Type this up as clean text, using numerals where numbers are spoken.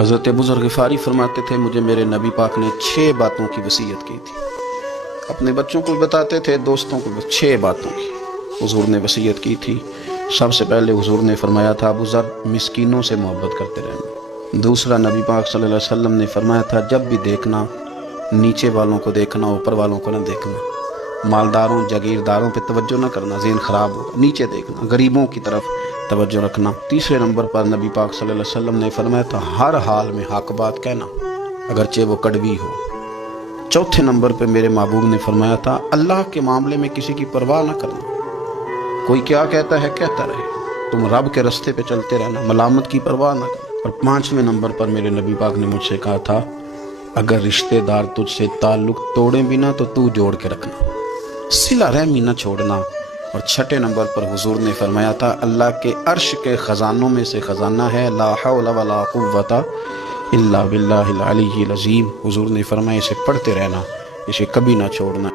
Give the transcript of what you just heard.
حضرت ابو ذر غفاری فرماتے تھے مجھے میرے نبی پاک نے 6 باتوں کی وصیت کی تھی. اپنے بچوں کو بتاتے تھے، دوستوں کو 6 باتوں کی حضور نے وصیت کی تھی. سب سے پہلے حضور نے فرمایا تھا ابو ذر مسکینوں سے محبت کرتے رہنا. دوسرا نبی پاک صلی اللہ علیہ وسلم نے فرمایا تھا جب بھی دیکھنا نیچے والوں کو دیکھنا، اوپر والوں کو نہ دیکھنا. مالداروں جاگیرداروں پہ توجہ نہ کرنا، ذہن خراب ہوگا. نیچے دیکھنا، غریبوں کی طرف توجہ رکھنا. تیسرے نمبر پر نبی پاک صلی اللہ علیہ وسلم نے فرمایا تھا ہر حال میں حق بات کہنا اگرچہ وہ کڑوی ہو. چوتھے نمبر پہ میرے محبوب نے فرمایا تھا اللہ کے معاملے میں کسی کی پرواہ نہ کرنا. کوئی کیا کہتا ہے کہتا رہے، تم رب کے رستے پہ چلتے رہنا، ملامت کی پرواہ نہ کرنا. اور پانچویں نمبر پر میرے نبی پاک نے مجھ سے کہا تھا اگر رشتہ دار تجھ سے تعلق توڑیں بھی نہ تو جوڑ کے رکھنا، صلہ رحمی نہ چھوڑنا. اور چھٹے نمبر پر حضور نے فرمایا تھا اللہ کے عرش کے خزانوں میں سے خزانہ ہے لا حول ولا قوت الا باللہ العلی العظیم. حضور نے فرمایا اسے پڑھتے رہنا، اسے کبھی نہ چھوڑنا.